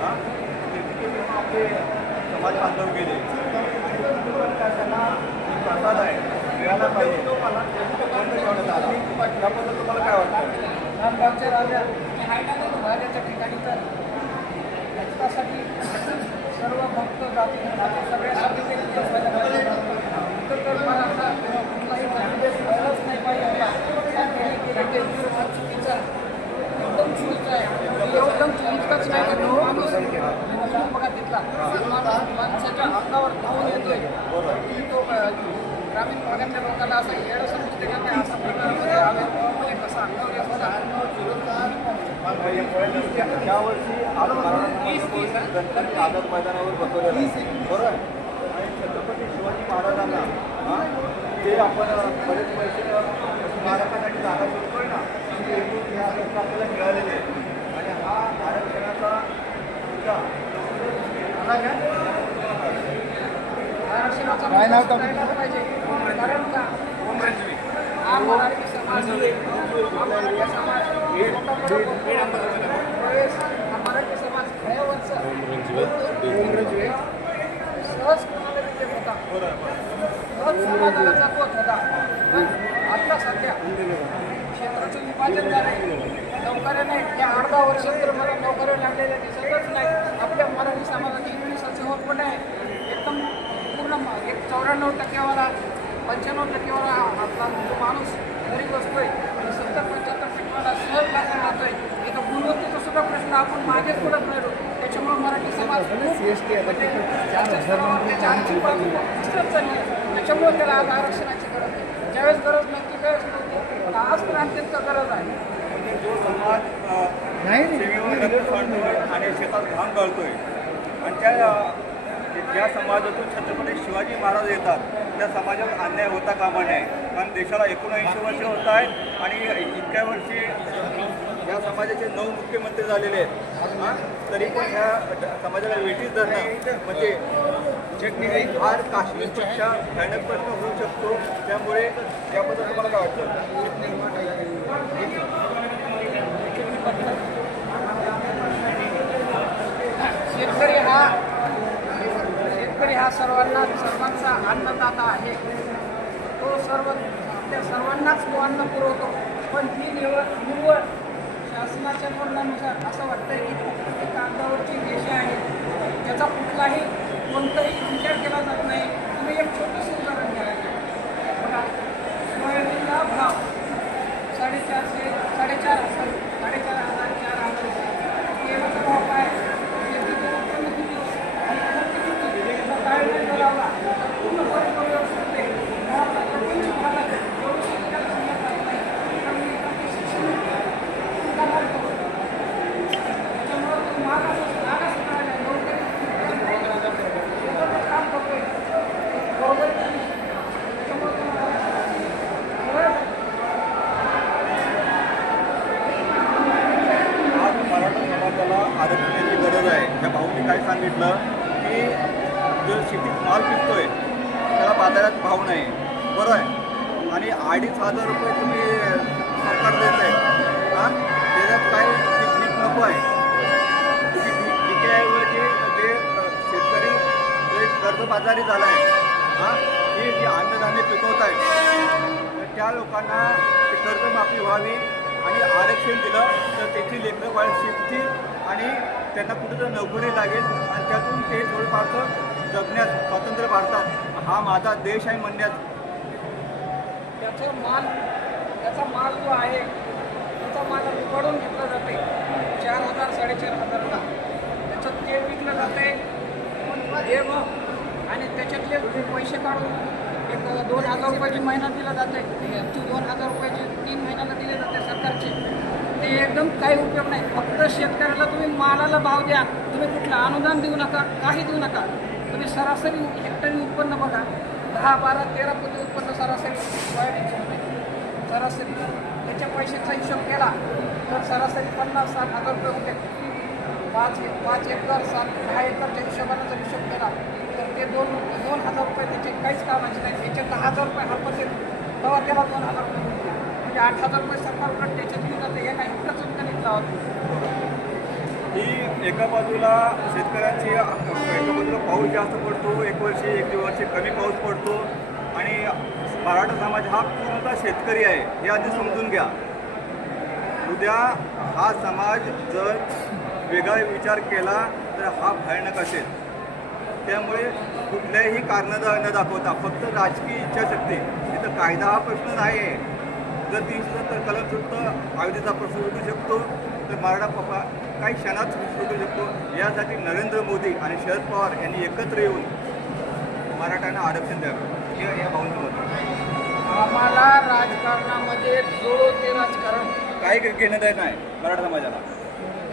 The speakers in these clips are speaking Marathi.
आपले समाज बांधव गेले त्यांना प्रसाद आहे मिळाला पाहिजे तो मला बंद ठेवण्यात आला त्याबद्दल तुम्हाला काय वाटतं लालबागच्या राजा राजाच्या ठिकाणी तर त्यासाठी सर्व भक्त जाती सगळ्या सगळ्यासाठी ते तिथं व्हायला पाहिजे तर तर मला आता कुठलाही धर्मदेश व्हायलाच नाही पाहिजे आता त्या त्यांनी केलं ते हा चुकीचं आहे एकदम चुकीचं आहे एकदम चुकीचंच नाही तर तो माणूस माणूस बघा तिथला. माणसाच्या अंगावर धावून येतोय. की तो ग्रामीण भागातल्या लोकांना असं येणं समजते का नाही असा प्रकार आवे म्हणजे कसा अंगावर यावर्षी आज मराठा गणपती आझाद मैदानावर बसवलेलं आहे बरोबर? आणि छत्रपती शिवाजी महाराजांना ते आपण बरेच पैसे स्मारकासाठी जागा करतोय ना. ते आपल्याला मिळालेले आहे कोणाला विजय होता. आता सध्या क्षेत्राचं विभाजन झाले नोकऱ्या नाही या अर्धा वर्षात तर मला नोकऱ्या लागलेल्या दिसतच नाही. आपल्या मराठी समाजाची इंग्लिशाचे होत पण आहे एकदम पूर्ण एक चौऱ्याण्णव टक्केवाला पंच्याण्णव टक्केवाला आपला जो माणूस घरी बसतोय आणि सत्तर पंच्याहत्तर टक्केवाला सहज लागला जातोय इथं गुणवत्तेचा सुद्धा प्रश्न आपण मागेच पडत राहिलो त्याच्यामुळे मराठी समाज त्याची आणखी बाजू चालली. त्याच्यामुळे त्याला आज आरक्षणाची गरज आहे. ज्यावेळेस गरज नक्की त्यावेळेस नव्हती. पण आज अत्यंत गरज आहे म्हणजे जो समाज अ, नाही रे. सेवेवर लक्ष काढतोय आणि शेतात घाम गळतोय. आणि त्या ज्या समाजातून छत्रपती शिवाजी महाराज येतात. त्या समाजावर अन्याय होता कामा नये. कारण देशाला एकोणऐंशी वर्ष होत आहेत आणि इतक्या वर्षी या समाजाचे नऊ मुख्यमंत्री झालेले आहेत. तरी पण ह्या समाजाला वेटीच धरणं म्हणजे एक फार काश्मीरपेक्षा भयानक प्रश्न होऊ शकतो त्यामुळे त्याबद्दल तुम्हाला काय वाटतं? शेतकरी हा शेतकरी हा सर्वांना सर्वांचा अन्नदाता आहे. तो सर्व आपल्या सर्वांनाच तो अन्न पुरवतो. पण ही निवड निवड शासनाच्या धोरणानुसार असं वाटतं की फक्त ती कागदावरची देश आहे. त्याचा कुठलाही कोणताही विचार केला जात नाही. तुम्ही एक छोटंसं उदाहरण घ्या बघा सोयाबीनचा भाव साडेचारशे साडेचार हजार साडेचार हजार चार हजार तेलाचा भाव काय शेतीचं उत्पन्न किती आणि खर्च किती याचा ताळमेळ जर लावला तर पूर्णपणे तो व्यवस्थित होते. गावाला प्रपंच भागात एवढं शेतकऱ्याला समजत नाही. कारण मी एखादं शिक्षण सुद्धा करतो. त्याच्यामुळं तो मागास मागास राहिला आहे. नोकरी शेतातच काम करतोय बरोबर त्याच्यामुळे तो मागास आहे. खरंच आज मराठा समाजाला आरक्षणाची गरज आहे त्या भाऊनी काय सांगितलं की जो शेतीत माल पिकतोय त्याला बाजारात भाव नाही बरोबर आहे. आणि अडीच हजार रुपये तुम्ही सरकार देत आहे हां? त्याच्यात काय पीक नको आहे. पीक पिकाऐवजी जे शेतकरी जे कर्जबाजारी झाला आहे हां? हे जे अन्नधान्य पिकवत आहेत तर त्या लोकांना ते कर्जमाफी व्हावी आणि आरक्षण दिलं तर त्याची लेकरं वाढ शिकतील आणि त्यांना कुठेतरी नोकरी लागेल आणि त्यातून ते थोडंफारचं जगण्यात स्वातंत्र्य भारतात हा माझा देश आहे म्हणण्यात त्याचा माल त्याचा माल जो आहे त्याचा माल उकडून घेतला जाते चार हजार साडेचार हजारला. त्याच्यात तेल विकलं जाते हे मग आणि त्याच्यातले पैसे काढून एक दोन हजार रुपयाची महिना दिला जाते ती दोन हजार रुपयाचे तीन महिन्याला दिले जाते सरकारचे. ते एकदम काही उपयोग नाही. फक्त शेतकऱ्याला तुम्ही मालाला भाव द्या. तुम्ही कुठलं अनुदान देऊ नका काही देऊ नका. तुम्ही सरासरी हेक्टरी उत्पन्न बघा. दहा बारा तेरा कोटी उत्पन्न सरासरी सोयाबीनचे होते सरासरी. त्याच्या पैशाचा हिशोब केला तर सरासरी पन्नास साठ हजार रुपये होते. पाच पाच एकर सात दहा एकरच्या हिशोबानं जर हिशोब केला तर ते दोन दोन हजार रुपये त्याचे काहीच कामाचे नाही. त्याचे दहा हजार रुपये हरपते तेव्हा त्याला दोन हजार रुपये म्हणजे आठ हजार रुपये सरकारकडे त्याच्यात घेऊन जाते एका हेक्टरचं उत्पन्न निघला होतं ही एका बाजूला शेतकऱ्यांची एका बाजूला पाऊस जास्त पडतो एक वर्षी एक वर्षी कमी पाऊस पडतो. आणि मराठा समाज हा पूर्णतः शेतकरी आहे हे आधी समजून घ्या. उद्या हा समाज जर वेगळा विचार केला तर हा भयानक असेल. त्यामुळे कुठल्याही कारणं न दाखवता फक्त राजकीय इच्छाशक्ती इथं कायदा हा प्रश्न नाही आहे जर तीनशे सत्तर कलम सुटतं अयोध्येचा प्रश्न होऊ शकतो. तर मराठा पप्पा काही क्षणात सुटू शकतो. यासाठी नरेंद्र मोदी आणि शरद पवार यांनी एकत्र येऊन मराठ्यांना आरक्षण द्यावं. हे या मत आहे. आम्हाला राजकारणामध्ये जो ते राजकारण. काही घेणं देत नाही मराठा समाजाला.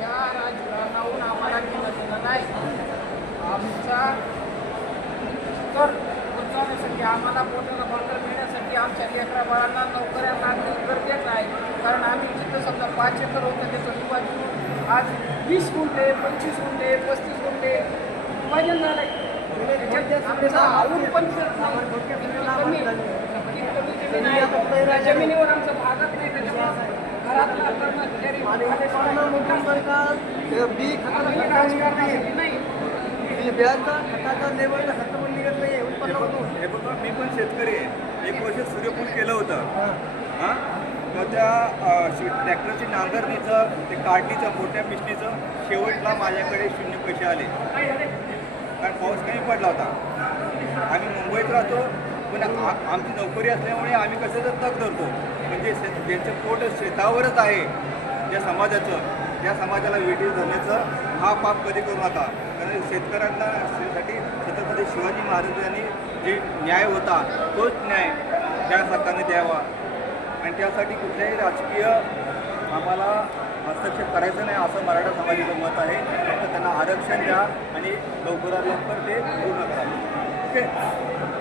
या राजकारणाहून आम्हाला घेणं देणं नाही. आमचा तर उंचावण्यासाठी आम्हाला पोटाला भाकर मिळण्यासाठी आमच्या लेकरा बाळांना नोकऱ्या लागणे आहे. कारण आम्ही जिथं समजा पाच एकर होतं त्याचं विभाजन आज वीस गुंठे पंचवीस गुंठे पस्तीस गुंठे विभाजन आमचा आऊन पण नाही. कमी कमी आहे. त्या जमिनीवर आमचं भागत नाही त्याच्यामुळे घरातला कर्मचारी नाही. बियांचा खताचा लेवलचा खत पण निघत नाही हे बघ- हे बघा मी पण शेतकरी आहे. एक वर्ष सूर्यफूल केलं होतं. हां? त्या ट्रॅक्टरची नांगरणीचं ते काढणीचं मोठ्या मिशनीचं शेवटला माझ्याकडे शून्य पैसे आले. कारण पाऊस कमी पडला होता. आम्ही मुंबईत राहतो पण आमची नोकरी असल्यामुळे आम्ही कसं तर तग धरतो. म्हणजे शे ज्यांचं पोट शेतावरच आहे ज्या समाजाचं त्या समाजाला वेटी धरण्याचं हा पाप कधी करू नका. कारण शेतकऱ्यांना साठी छत्रपती शिवाजी महाराजांनी जे न्याय होता तोच न्याय त्या सरकारने द्यावा. आणि त्यासाठी कुठल्याही राजकीय आम्हाला हस्तक्षेप करायचं नाही असं मराठा समाजाचं मत आहे. फक्त त्यांना आरक्षण द्या आणि लवकरात लवकर ते पूर्ण करा. ओके?